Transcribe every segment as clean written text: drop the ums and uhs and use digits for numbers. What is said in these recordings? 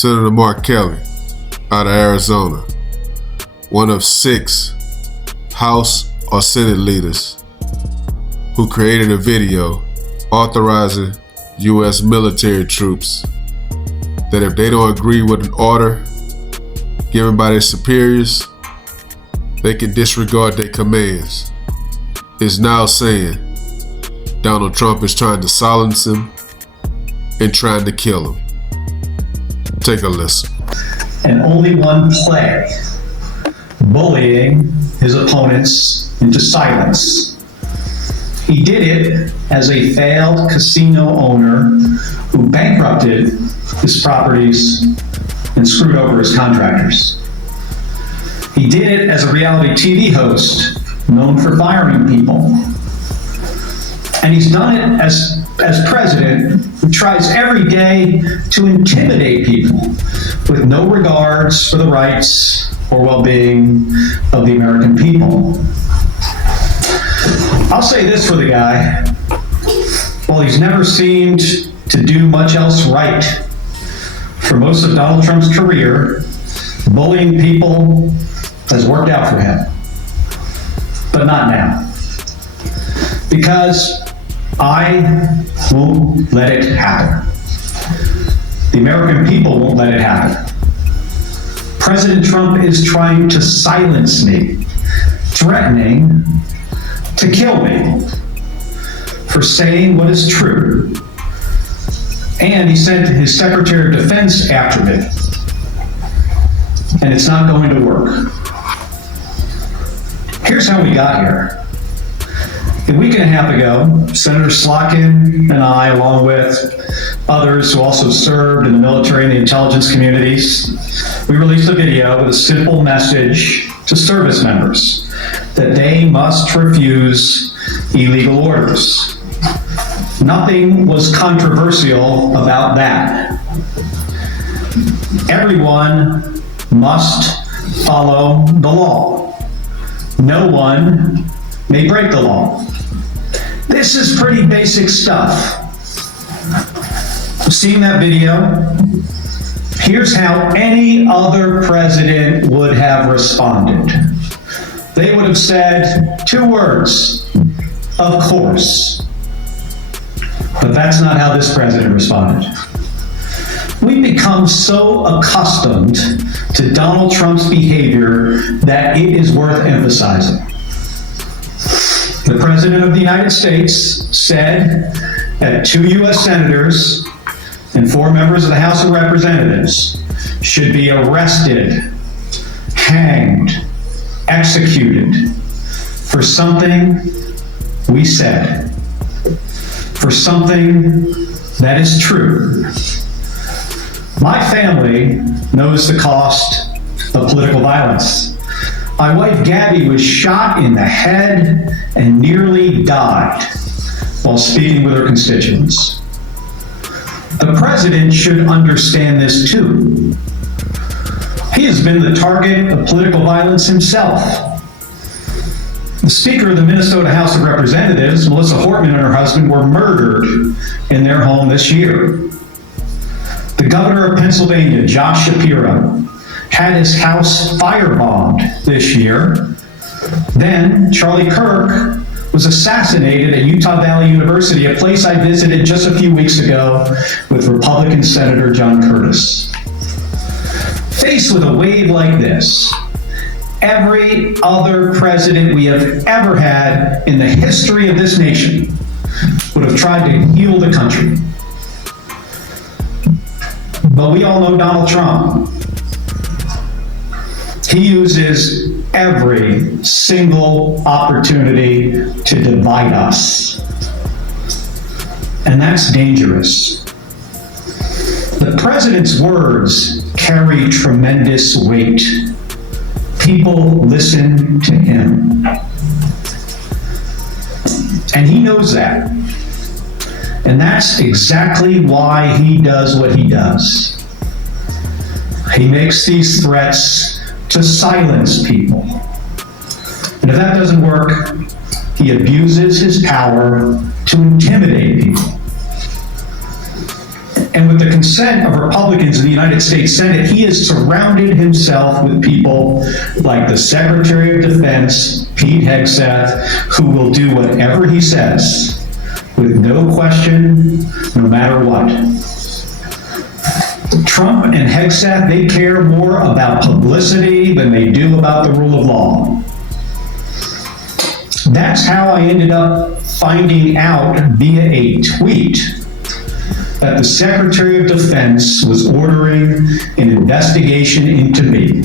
Senator Mark Kelly out of Arizona, one of 6 House or Senate leaders who created a video authorizing U.S. military troops that if they don't agree with an order given by their superiors, they can disregard their commands, is now saying Donald Trump is trying to silence him and trying to kill him. Take a listen. And only one play, bullying his opponents into silence. He did it as a failed casino owner who bankrupted his properties and screwed over his contractors. He did it as a reality TV host known for firing people. And he's done it as president who tries every day to intimidate people with no regards for the rights or well-being of the American people. I'll say this for the guy. While he's never seemed to do much else right, for most of Donald Trump's career, bullying people has worked out for him. But not now. Because I won't let it happen. The American people won't let it happen. President Trump is trying to silence me, threatening to kill me for saying what is true. And he sent his Secretary of Defense after me. And it's not going to work. Here's how we got here. A week and a half ago, Senator Slotkin and I, along with others who also served in the military and the intelligence communities, we released a video with a simple message to service members that they must refuse illegal orders. Nothing was controversial about that. Everyone must follow the law. No one may break the law. This is pretty basic stuff. Seeing that video, here's how any other president would have responded. They would have said 2 words, of course. But that's not how this president responded. We've become so accustomed to Donald Trump's behavior that it is worth emphasizing. The President of the United States said that 2 U.S. senators and 4 members of the House of Representatives should be arrested, hanged, executed for something we said, for something that is true. My family knows the cost of political violence. My wife Gabby was shot in the head and nearly died while speaking with her constituents. The president should understand this too. He has been the target of political violence himself. The Speaker of the Minnesota House of Representatives, Melissa Hortman, and her husband were murdered in their home this year. The governor of Pennsylvania, Josh Shapiro, had his house firebombed this year. Then Charlie Kirk was assassinated at Utah Valley University, a place I visited just a few weeks ago with Republican Senator John Curtis. Faced with a wave like this, every other president we have ever had in the history of this nation would have tried to heal the country. But we all know Donald Trump. He uses every single opportunity to divide us. And that's dangerous. The president's words carry tremendous weight. People listen to him. And he knows that. And that's exactly why he does what he does. He makes these threats to silence people. And if that doesn't work, he abuses his power to intimidate people. And with the consent of Republicans in the United States Senate, he has surrounded himself with people like the Secretary of Defense, Pete Hegseth, who will do whatever he says with no question, no matter what. Trump and Hegseth, they care more about publicity than they do about the rule of law. That's how I ended up finding out via a tweet that the Secretary of Defense was ordering an investigation into me.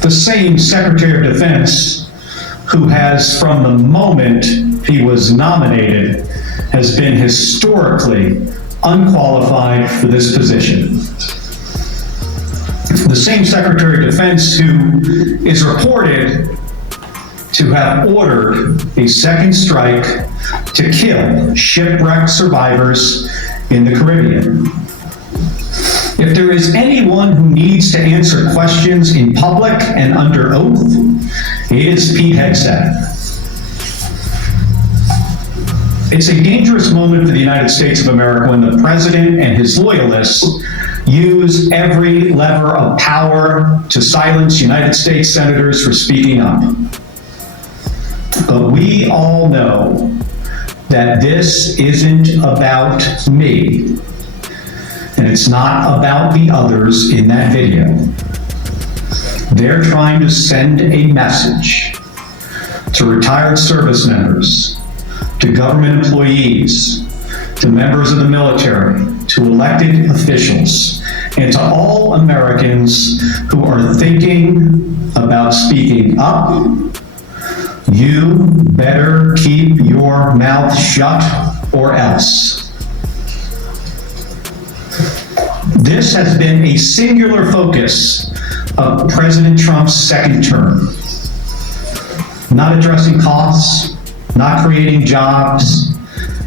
The same Secretary of Defense who has, from the moment he was nominated, has been historically unqualified for this position. The same Secretary of Defense who is reported to have ordered a second strike to kill shipwreck survivors in the Caribbean. If there is anyone who needs to answer questions in public and under oath, it is Pete Hegseth. It's a dangerous moment for the United States of America when the president and his loyalists use every lever of power to silence United States senators for speaking up. But we all know that this isn't about me, and it's not about the others in that video. They're trying to send a message to retired service members, to government employees, to members of the military, to elected officials, and to all Americans who are thinking about speaking up. You better keep your mouth shut or else. This has been a singular focus of President Trump's second term. Not addressing costs, not creating jobs,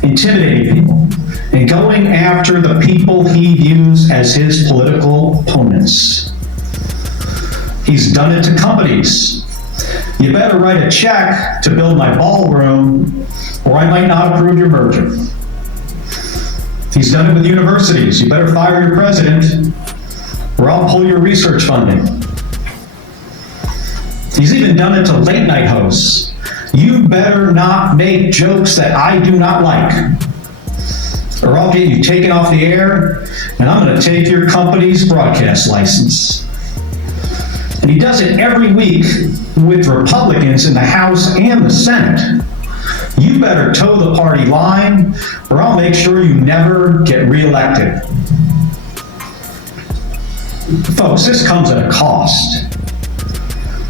intimidating people, and going after the people he views as his political opponents. He's done it to companies. You better write a check to build my ballroom, or I might not approve your merger. He's done it with universities. You better fire your president, or I'll pull your research funding. He's even done it to late night hosts. You better not make jokes that I do not like, or I'll get you taken off the air, and I'm going to take your company's broadcast license. And he does it every week with Republicans in the House and the Senate. You better toe the party line, or I'll make sure you never get reelected. Folks, this comes at a cost.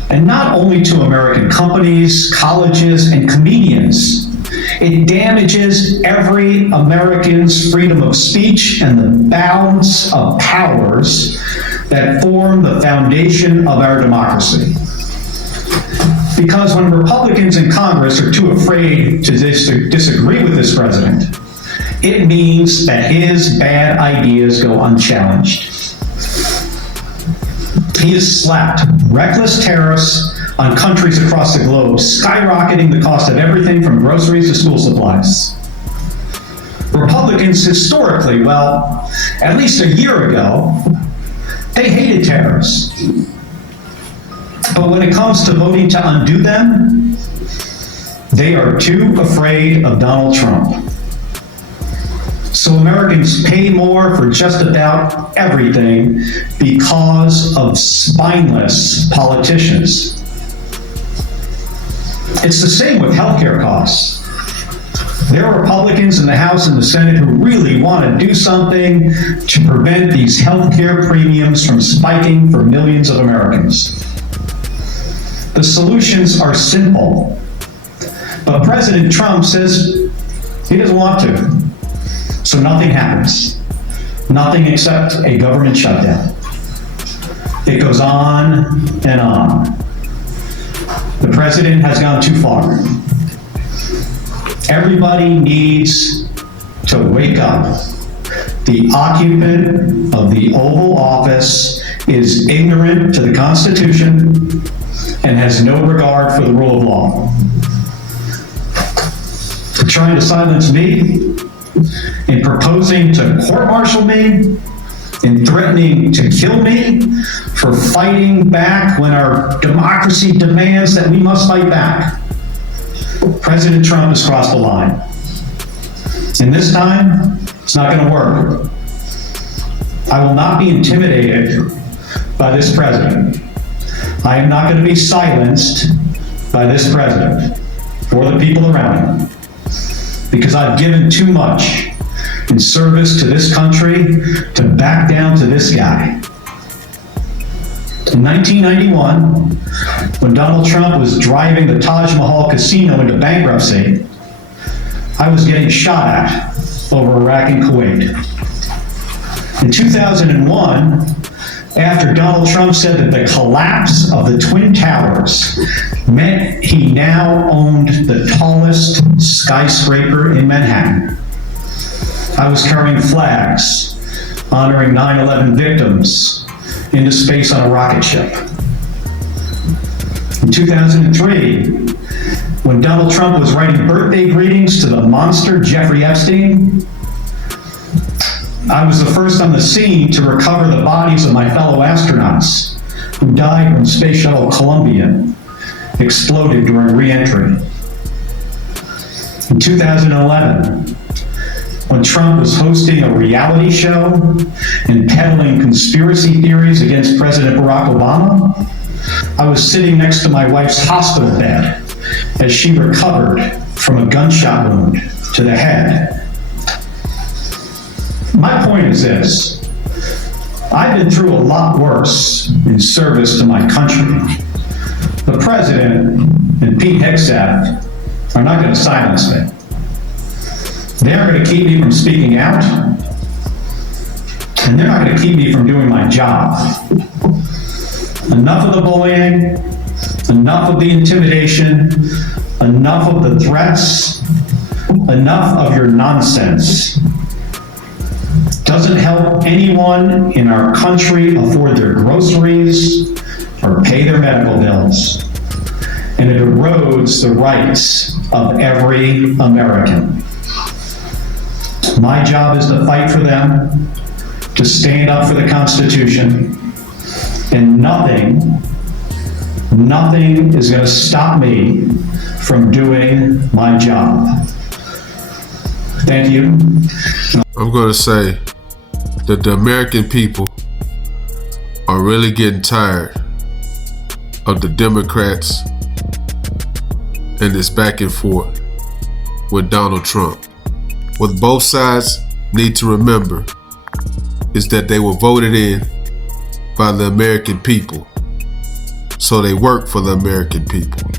And not only to American companies, colleges, and comedians. It damages every American's freedom of speech and the balance of powers that form the foundation of our democracy. Because when Republicans in Congress are too afraid to disagree with this president, it means that his bad ideas go unchallenged. He has slapped reckless tariffs on countries across the globe, skyrocketing the cost of everything from groceries to school supplies. Republicans historically, well, at least a year ago, they hated tariffs. But when it comes to voting to undo them, they are too afraid of Donald Trump. So Americans pay more for just about everything because of spineless politicians. It's the same with healthcare costs. There are Republicans in the House and the Senate who really want to do something to prevent these healthcare premiums from spiking for millions of Americans. The solutions are simple, but President Trump says he doesn't want to. So nothing happens. Nothing except a government shutdown. It goes on and on. The president has gone too far. Everybody needs to wake up. The occupant of the Oval Office is ignorant to the Constitution and has no regard for the rule of law. They're trying to silence me. in proposing to court-martial me, in threatening to kill me for fighting back when our democracy demands that we must fight back. President Trump has crossed the line. And this time, it's not going to work. I will not be intimidated by this president. I am not going to be silenced by this president or the people around him, because I've given too much in service to this country to back down to this guy. In 1991, when Donald Trump was driving the Taj Mahal casino into bankruptcy, I was getting shot at over Iraq and Kuwait. In 2001, after Donald Trump said that the collapse of the Twin Towers meant he now owned the tallest skyscraper in Manhattan, I was carrying flags honoring 9/11 victims into space on a rocket ship. In 2003, when Donald Trump was writing birthday greetings to the monster Jeffrey Epstein, I was the first on the scene to recover the bodies of my fellow astronauts who died when Space Shuttle Columbia exploded during re-entry. In 2011, when Trump was hosting a reality show and peddling conspiracy theories against President Barack Obama, I was sitting next to my wife's hospital bed as she recovered from a gunshot wound to the head. My point is this: I've been through a lot worse in service to my country. The president and Pete Hegseth are not going to silence me. They aren't going to keep me from speaking out, and they're not going to keep me from doing my job. Enough of the bullying, enough of the intimidation, enough of the threats, enough of your nonsense. Doesn't help anyone in our country afford their groceries or pay their medical bills. And it erodes the rights of every American. My job is to fight for them, to stand up for the Constitution, and nothing is going to stop me from doing my job. Thank you. I'm going to say that the American people are really getting tired of the Democrats and this back and forth with Donald Trump. What both sides need to remember is that they were voted in by the American people, so they work for the American people.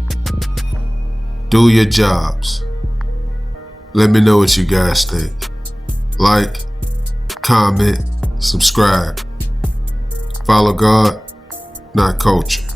Do your jobs. Let me know what you guys think. Like, comment, subscribe. Follow God, not culture.